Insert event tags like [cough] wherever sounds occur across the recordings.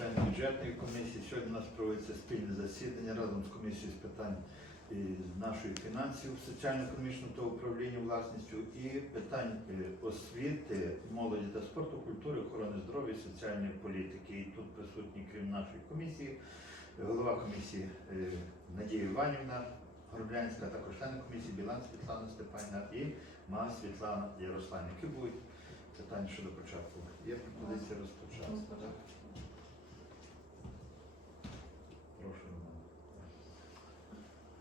члени бюджетної комісії. Сьогодні у нас проводиться спільне засідання разом з комісією з питань нашої фінансів, соціально-економічного та управління власністю і питань е, освіти, молоді та спорту, культури, охорони здоров'я соціальної політики. І тут присутні, крім нашої комісії, голова комісії е, Надія Іванівна Горблянська, також члени комісії Білан Світлана Степанівна і Ма Світлана Ярославівна. Які будуть питання щодо початку? Є пропозиція розпочати. Розпочати. Прошу. Роман.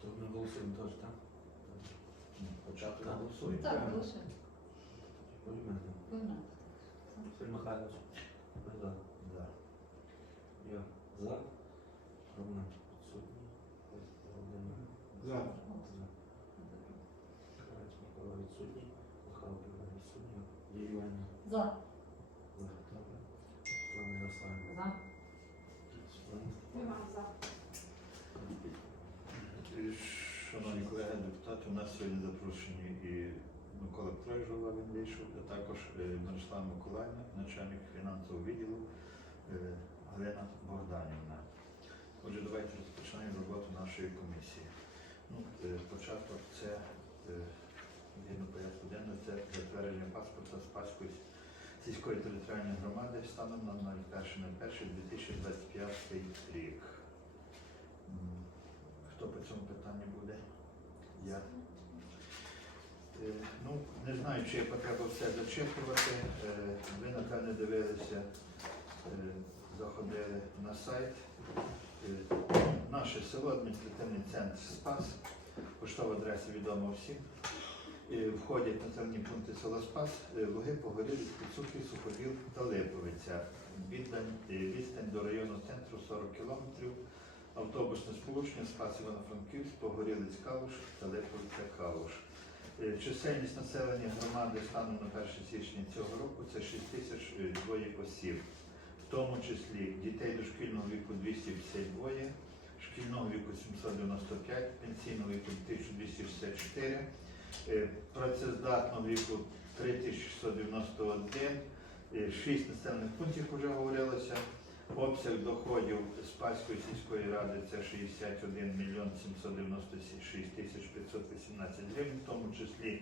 Тут ми голосуємо теж, так? Ну, Початку Так. голосуємо. Так, голосуємо. Поіменно. Василь Михайлович. Ми за. Да. Я за. Роман відсутній. Володимир. За. За. Кравець Микола відсутній. Михайло Павлович відсутній. Є Іванівна. За. За. Добре. Світлана Ярославівна. За. Світлана. Іван за. І, Шановні колеги депутати, у нас сьогодні запрошені і Микола Петрович, він вийшов, а також е, Мирослава Миколаївна, начальник фінансового відділу е, Галина Богданівна. Отже, давайте розпочинаємо роботу нашої комісії. Ну, е, початок це е, денного, це затвердження паспорта Спаської сільської територіальної громади станом на 01.01.2025 рік. Хто по цьому питанню буде? Я. Е, Ну, не знаю, чи є потреба все зачитувати. Е, Ви, напевне, дивилися, е, заходили на сайт. Е, Наше село, адміністративний центр Спас, поштова адреса відома всім. Е, Входять населені пункти села Спас, е, Луги, Погорілі, Підсухи, Суходіл та Липовиця. Е, відстань до районного центру 40 кілометрів. Автобусне сполучення Спас Івано-Франківськ, Погорілець Калуш та Липовиця Калуш. Е, Чисельність населення громади станом на 1 січня цього року це 6 тисяч е, двоє осіб, в тому числі дітей дошкільного віку 252, шкільного віку 795, пенсійного віку 1264, е, працездатного віку 3691, 6 населених пунктів вже говорилося. Обсяг доходів Спаської сільської ради це 61 мільйон 796 тисяч 518 гривень, в тому числі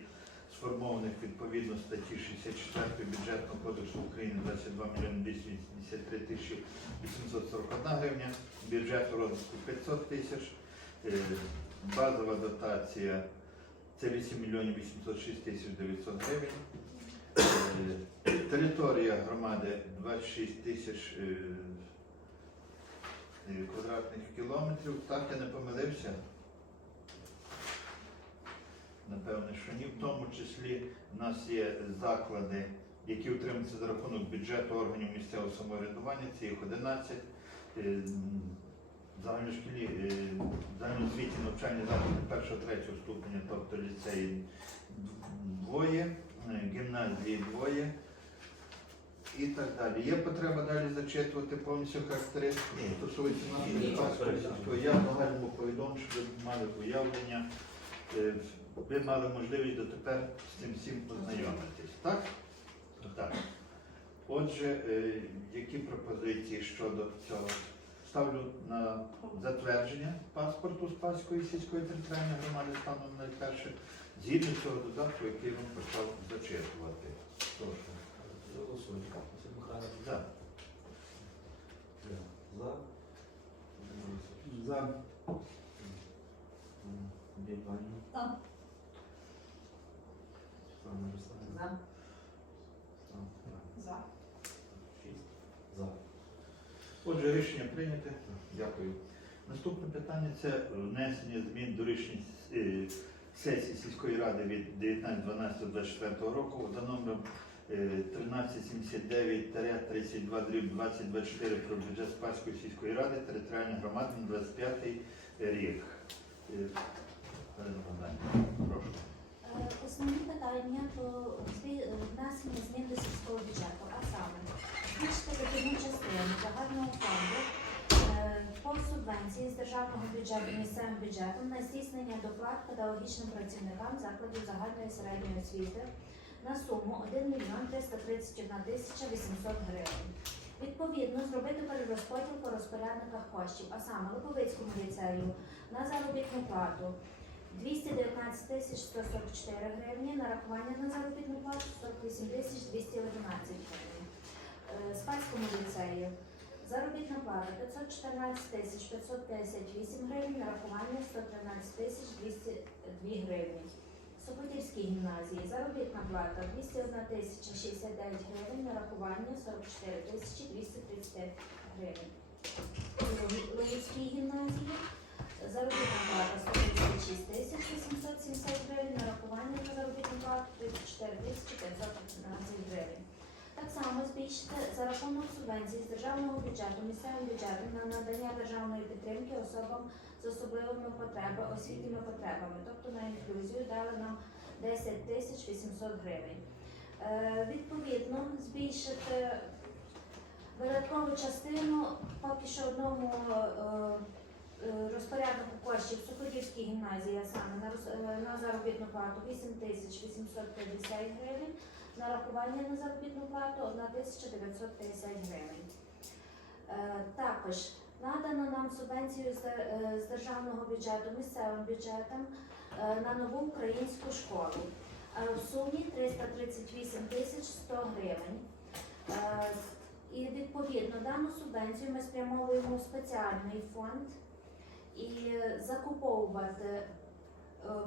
сформованих відповідно статті 64 бюджетного кодексу України 22 мільйони 283 тисячі 841 гривня, бюджету розвитку 500 тисяч, е, базова дотація це 8 мільйонів 806 тисяч 900 гривень. Е, Територія громади 26 тисяч е, квадратних кілометрів. Так, я не помилився. Напевне, що ні. В тому числі в нас є заклади, які утримуються за рахунок бюджету органів місцевого самоврядування. Це їх 11. Е, Загальношкільні, е, загальноосвітні навчальні заклади першого-третього ступеня, тобто ліцеї двоє, е, гімназії двоє і так далі. Є потреба далі зачитувати повністю характеристики, Ні. стосується нашої. Спасської сільської. Я загальному повідомлю, щоб ви мали уявлення, е, ви мали можливість дотепер з цим всім познайомитись. Так? Так. Отже, е, які пропозиції щодо цього? Ставлю на затвердження паспорту Спаської сільської територіальної громади станом на перше, згідно цього додатку, який вам почав зачитувати. Прошу. Голосуємо. Василь Михайлович. За. Я За. За. Є За. Світлана Ярославівна. За. За. Шість. За. Отже, рішення прийняте. Дякую. Наступне питання це внесення змін до рішень е, сесії сільської ради від 19.12.24 року за номером е, 1379-32 про бюджет Спаської сільської ради територіальної громади на 25 рік. Е, Прошу. Е, Основні питання е, внесення змін до сільського бюджету, а саме збільшити дохідну частину загального фонду е, по субвенції з державного бюджету місцевим бюджетом на здійснення доплат педагогічним працівникам закладів загальної середньої освіти на суму 1 мільйон 331 тисяча 800 гривень. Відповідно, зробити перерозподіл по розпорядниках коштів, а саме Липовицькому ліцею на заробітну плату 219 тисяч 144 гривні, нарахування на заробітну плату 48 тисяч 211 гривень. Е, Спальському ліцею заробітна плата 514 тисяч 558 гривень, нарахування 113 тисяч 202 гривні. Сокотівській гімназії заробітна плата 201 тисяча 69 гривень, нарахування 44 тисячі 235 гривень. Луївській гімназії заробітна плата 136 тисяч 870 гривень, нарахування на заробітну плату 34 тисячі 515 гривень. Так само збільшити за рахунок субвенцій з державного бюджету місцевим бюджетом на надання державної підтримки особам з особливими потребами, освітніми потребами, тобто на інклюзію дали нам 10 тисяч 800 гривень. Е, відповідно, збільшити видаткову частину поки що одному е, е, розпоряднику коштів Суходівській гімназії, а саме на, е, на заробітну плату 8 тисяч 850 гривень, нарахування на заробітну плату 1 тисяча 950 гривень. Е, також надано нам субвенцію з, е, державного бюджету місцевим бюджетом е, на нову українську школу в сумі 338 тисяч 100 гривень. І відповідно дану субвенцію ми спрямовуємо в спеціальний фонд і закуповувати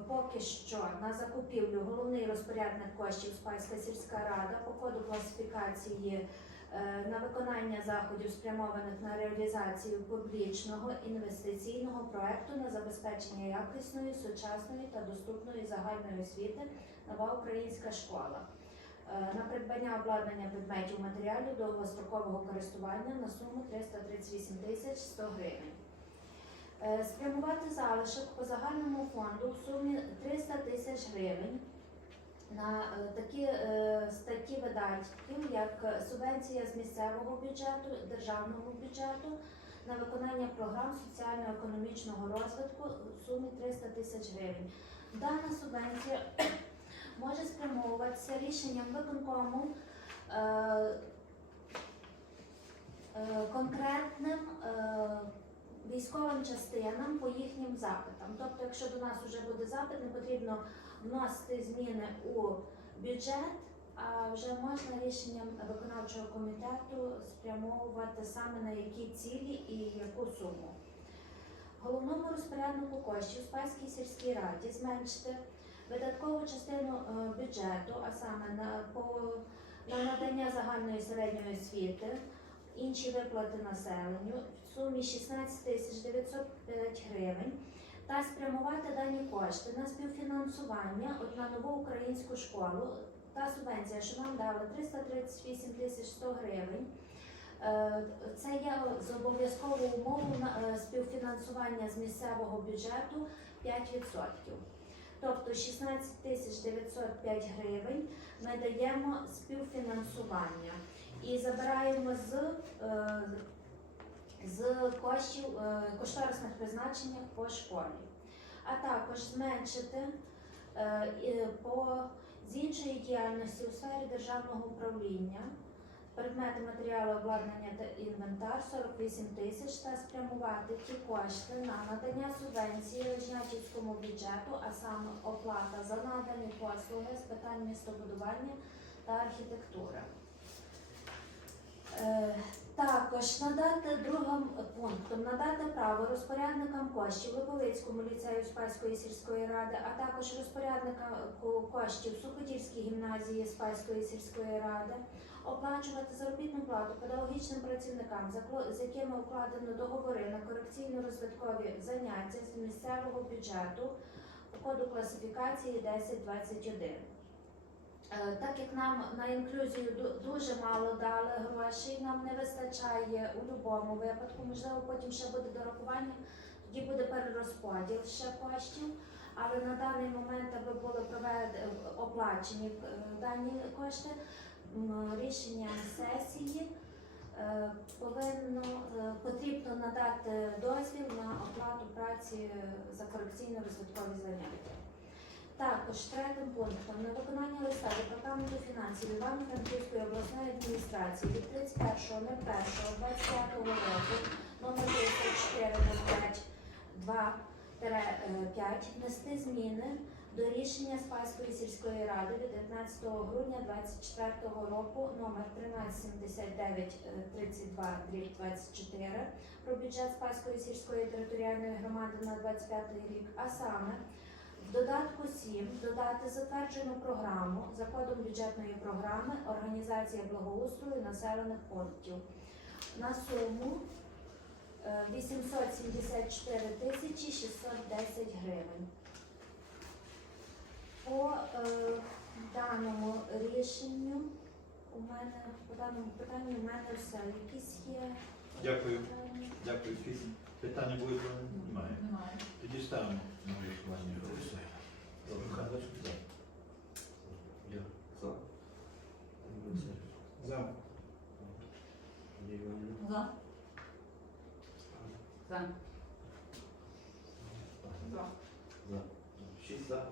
поки що на закупівлю головний розпорядник коштів Спальська сільська рада по коду класифікації е, на виконання заходів, спрямованих на реалізацію публічного інвестиційного проекту на забезпечення якісної, сучасної та доступної загальної освіти нова українська школа. Е, На придбання обладнання предметів матеріалів довгострокового користування на суму 338 тисяч 100 гривень. Е, Спрямувати залишок по загальному фонду в сумі 300 тисяч гривень на е, такі е, статті видатків, як субвенція з місцевого бюджету, державного бюджету на виконання програм соціально-економічного розвитку в сумі 300 тисяч гривень. Дана субвенція [coughs] може спрямовуватися рішенням виконкому конкретним військовим частинам по їхнім запитам. Тобто, якщо до нас вже буде запит, не потрібно вносити зміни у бюджет, а вже можна рішенням виконавчого комітету спрямовувати саме на які цілі і яку суму. Головному розпоряднику коштів Спаській сільській раді зменшити видаткову частину е, бюджету, а саме на, по, на надання загальної середньої освіти, інші виплати населенню сумі 16 тисяч 905 гривень та спрямувати дані кошти на співфінансування от на нову українську школу. Та субвенція, що нам дали 338 тисяч 100 гривень. Е, Це є з обов'язковою умовою е, співфінансування з місцевого бюджету 5%. Тобто 16 тисяч 905 гривень ми даємо співфінансування і забираємо з, е, з коштів е, кошторисних призначеннях по школі, а також зменшити е, по з іншої діяльності у сфері державного управління предмети матеріалу обладнання та інвентар 48 тисяч та спрямувати ті кошти на надання субвенції Рожнятівському бюджету, а саме оплата за надані послуги з питань містобудування та архітектури. Також надати другим пунктом надати право розпорядникам коштів Липовицькому ліцею Спальської сільської ради, а також розпорядникам ко- коштів Суходільській гімназії Спальської сільської ради оплачувати заробітну плату педагогічним працівникам, з якими укладено договори на корекційно-розвиткові заняття з місцевого бюджету по коду класифікації 1021. Е, Так як нам на інклюзію дуже мало дали грошей, нам не вистачає у будь-якому випадку, можливо, потім ще буде дорахування, тоді буде перерозподіл ще коштів. Але на даний момент, аби були оплачені е, дані кошти, м, рішенням сесії е, повинно е, потрібно надати дозвіл на оплату праці за корекційно-розвиткові заняття. Також третім пунктом на виконання листа Департаменту фінансів Івано-Франківської обласної адміністрації від 31.01.25 року номер 5405 внести зміни до рішення Спаської сільської ради від 19 грудня 2024 року номер 137932 24 про бюджет Спаської сільської територіальної громади на 25 рік, а саме додатку 7 додати затверджену програму за кодом бюджетної програми Організація благоустрою населених пунктів на суму е, 874 тисячі 610 гривень. По е, даному рішенню у мене по даному питанню у мене все. Якісь є Дякую. Дякую. Питання будуть? Немає. Немає. Тоді ставимо на голосування. Голосуємо. Михайлович. За. Я. За. За. За. За. За. За. Шість за.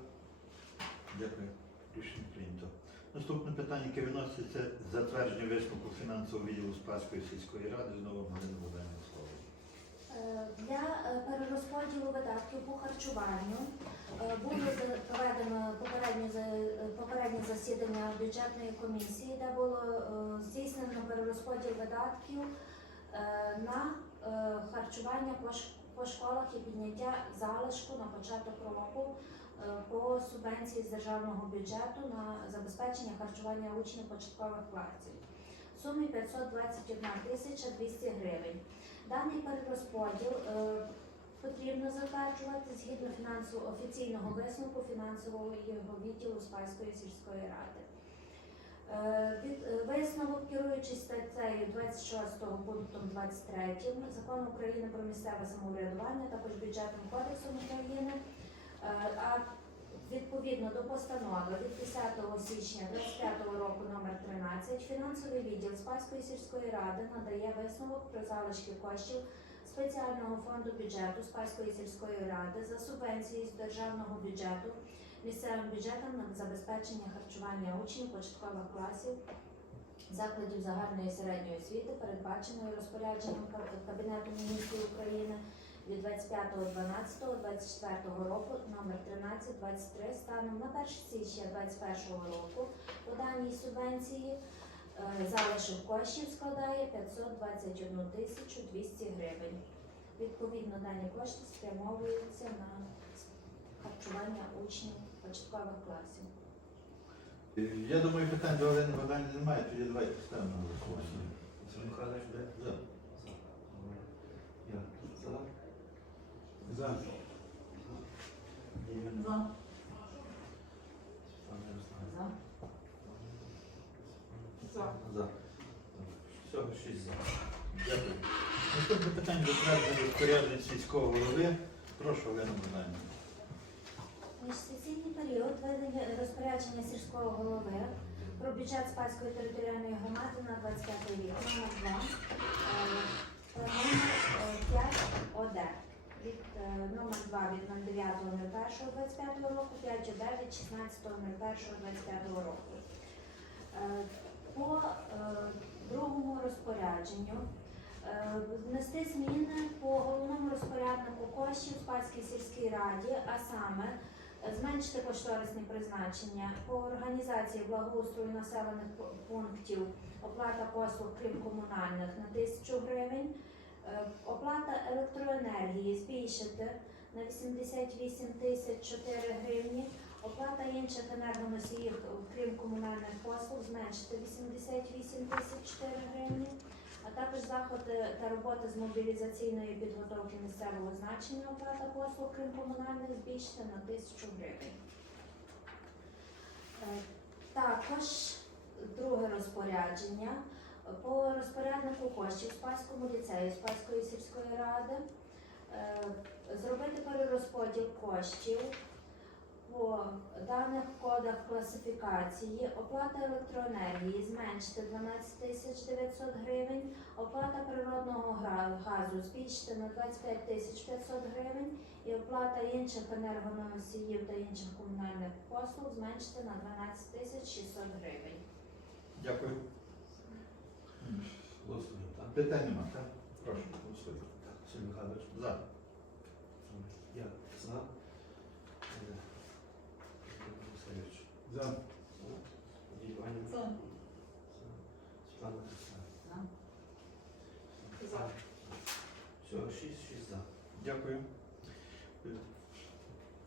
Дякую. Рішення прийнято. Наступне питання, яке виноситься затвердження висновку фінансового відділу Спаської сільської ради. Знову Галина Богданівна Для е, перерозподілу видатків по харчуванню е, було проведено попереднє, е, засідання бюджетної комісії, де було е, здійснено перерозподіл видатків е, на е, харчування по школах і підняття залишку на початок року е, по субвенції з державного бюджету на забезпечення харчування учнів початкових класів. В сумі 521 тисяча 200 гривень. Даний перерозподіл е, потрібно затверджувати згідно фінансово офіційного висновку фінансового відділу Спальської сільської ради. Е, від- е, Висновок, керуючись статтею 26 пунктом 23 Закону України про місцеве самоврядування, також бюджетним кодексом України, е, а відповідно до постанови від 10 січня 2025 року номер 13 фінансовий відділ Спальської сільської ради надає висновок про залишки коштів спеціального фонду бюджету Спальської сільської ради за субвенції з державного бюджету місцевим бюджетом на забезпечення харчування учнів початкових класів закладів загальної середньої освіти, передбаченої розпорядженням Каб- Кабінету міністрів України від 25.12.24 року номер 1323 станом на 1 січня 2021 року по даній субвенції е, залишок коштів складає 521 тисячу 200 гривень. Відповідно, дані кошти спрямовуються на харчування учнів початкових класів. Е, Я думаю, питань до Галини Богданівни немає, тоді давайте ставимо на голосування. Олексій Михайлович. де? За. Я. За. За. За. За. За. Всього шість за. Дякую. Наступне питання затвердження розпорядження сільського голови. Прошу, Олена Богданівна. Міжсесійний період ведення розпорядження сільського голови про бюджет Спальської територіальної громади на 25 рік номер 2 номер 5 ОД від е, номер 2 від 09.01.25 року 5 ОД від 16.01.25 року. Е, По е, другому розпорядженню внести зміни по головному розпоряднику коштів Спальській сільській раді, а саме зменшити кошторисні призначення по організації благоустрою населених пунктів, оплата послуг крім комунальних на тисячу гривень, оплата електроенергії збільшити на 88 тисяч 4 гривні, оплата інших енергоносіїв, крім комунальних послуг, зменшити 88 тисяч 4 гривні. А також заходи та роботи з мобілізаційної підготовки місцевого значення оплата послуг, крім комунальних, збільшити на тисячу гривень. Е, Також друге розпорядження по розпоряднику коштів Спаському ліцею Спаської сільської ради е, зробити перерозподіл коштів по даних кодах класифікації, оплата електроенергії зменшити 12 тисяч 900 гривень, Оплата природного газу збільшити на 25 тисяч 500 гривень і оплата інших енергоносіїв та інших комунальних послуг зменшити на 12 тисяч 600 гривень. Дякую. Питань нема, так? Прошу. Так, Василь Михайлович. За. Я за. Васильович. За. Надія Іванівна. За. Світлана Христина. За. Все, шість, шість за. Дякую.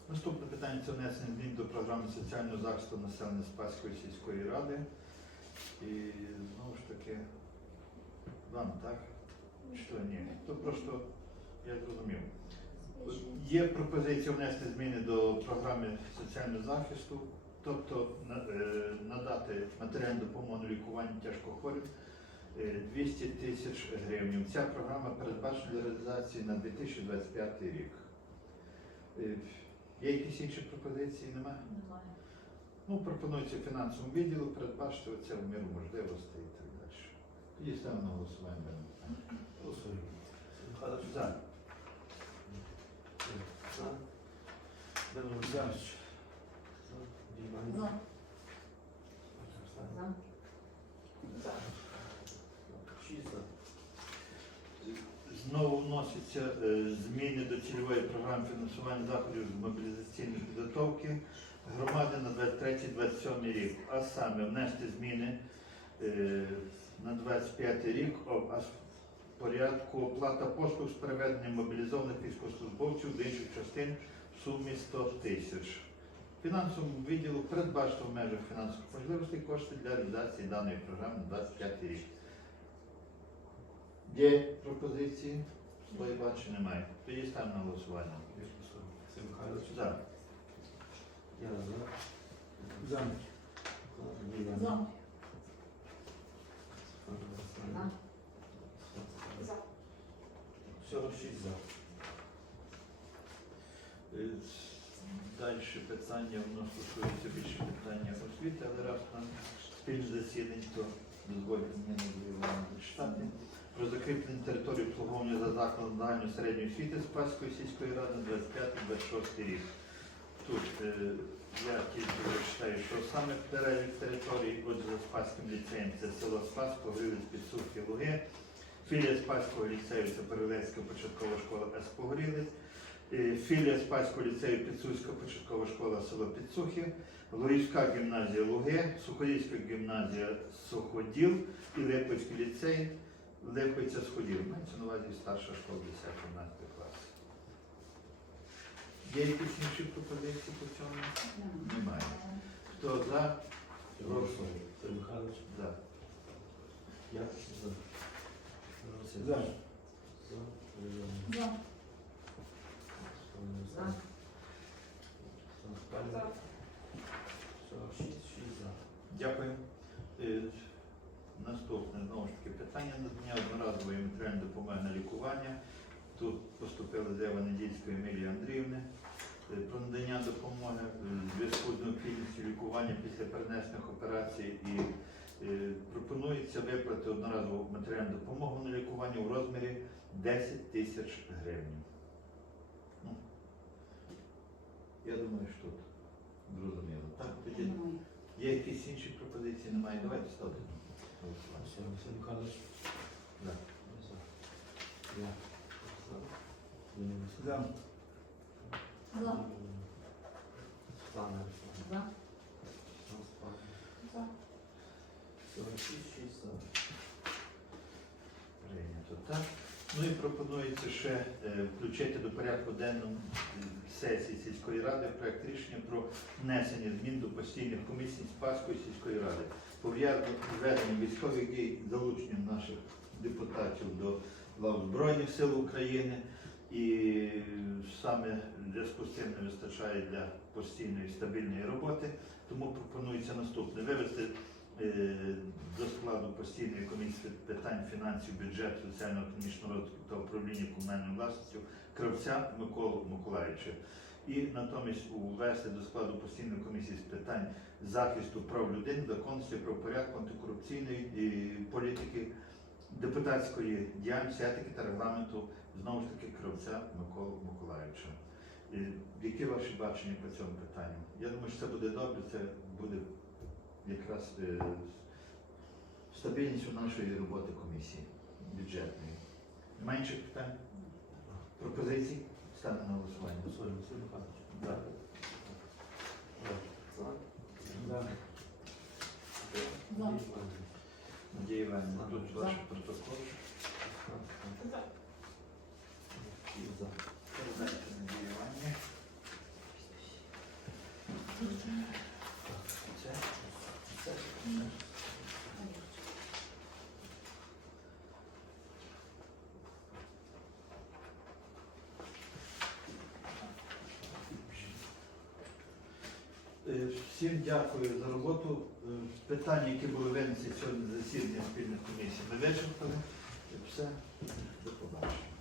Наступне питання це внесення змін до програми соціального захисту населення Спаської сільської ради. І знову ж таки, вам, так? Що ні? То просто я зрозумів. Є пропозиція внести зміни до програми соціального захисту, тобто е, надати матеріальну допомогу на лікування тяжкохворих е, 200 тисяч гривень. Ця програма передбачена для реалізації на 2025 рік. Е, Є якісь інші пропозиції? Немає? Немає. Ну, пропонується фінансовому відділу передбачити це в міру можливостей і ставимо на голосування. Голосуємо. Михайлович. За. За. Володимир За. За. За. Шість за. Знову вносяться е, зміни до цільової програми фінансування заходів з мобілізаційної підготовки громади на 23-27 рік, а саме внести зміни е, на 25 рік в порядку оплата послуг з переведення мобілізованих військовослужбовців до інших частин в сумі 100 тисяч. Фінансовому відділу передбачити в межах фінансових можливостей кошти для реалізації даної програми на 25 рік. Є пропозиції? Свої бачу немає. Тоді ставимо на голосування. За. Я за. За. За. 46 за. Е, Далі питання воно стосується більше питання освіти, але раз там спільне засідань, то дозволять мені Івана штати Про закріплення території обслуговування за закладом дальньої середньої освіти Спаської сільської ради 25-26 рік. Тут е, я тільки вважаю, що саме перелік території, отже, за Спаським ліцеєм це село Спаск, Погривець, Підсувки, Луги. Філія Спаського ліцею це Перелецька початкова школа С. Погрилець. Е, Філія Спаського ліцею Підсуцька початкова школа село Підсухи, Луївська гімназія Луги, Сухолівська гімназія Суходіл і Липецький ліцей Липеця Сходіл. Мається на увазі старша школа 10-11 клас. Є якісь інші пропозиції по цьому? Немає. Хто за? Я Михайлович. За. Я за. За. За. За. Дякую. Е, Наступне знову ж таки питання надання одноразової матеріальної допомоги на лікування. Тут поступила заява Недільської Емілії Андріївни е, про надання допомоги е, в зв'язку з необхідністю лікування після перенесених операцій і пропонується виплати одноразову матеріальну допомогу на лікування у розмірі 10 тисяч гривень. Ну, я думаю, що тут зрозуміло. Так, тоді Є якісь інші пропозиції? Немає. Давайте. Все, Василь Михайлович. За. Я за. Я за. За. За. За. Прийнято. Так. Ну і пропонується ще е, включити до порядку денного е, сесії сільської ради проект рішення про внесення змін до постійних комісій Спаської сільської ради. Пов'язано з введенням військових дій, залученням наших депутатів до лав Збройних сил України. І саме зв'язку з цим не вистачає для постійної стабільної роботи. Тому пропонується наступне вивести до складу постійної комісії питань фінансів, бюджету, соціально-економічного розвитку та управління комунальною власністю Кравця Миколу Миколаївича. І натомість увести до складу постійної комісії з питань захисту прав людини, законності, правопорядку, антикорупційної політики депутатської діяльності, етики та регламенту знову ж таки Кравця Миколи Миколаївича. Які ваші бачення по цьому питанню? Я думаю, що це буде добре, це буде якраз е, стабільність нашої роботи комісії бюджетної. Немає інших питань? Пропозицій? Ставимо на голосування. Голосуємо. Василь Михайлович. За. За. За. Надія Іванівна, тут ваш протокол. За. Передайте Надії Іванівні. Це? Це? Е, Всім дякую за роботу. Е, Питання, які були винесені сьогодні засідання спільної комісії, ми вичерпали. Все, до побачення.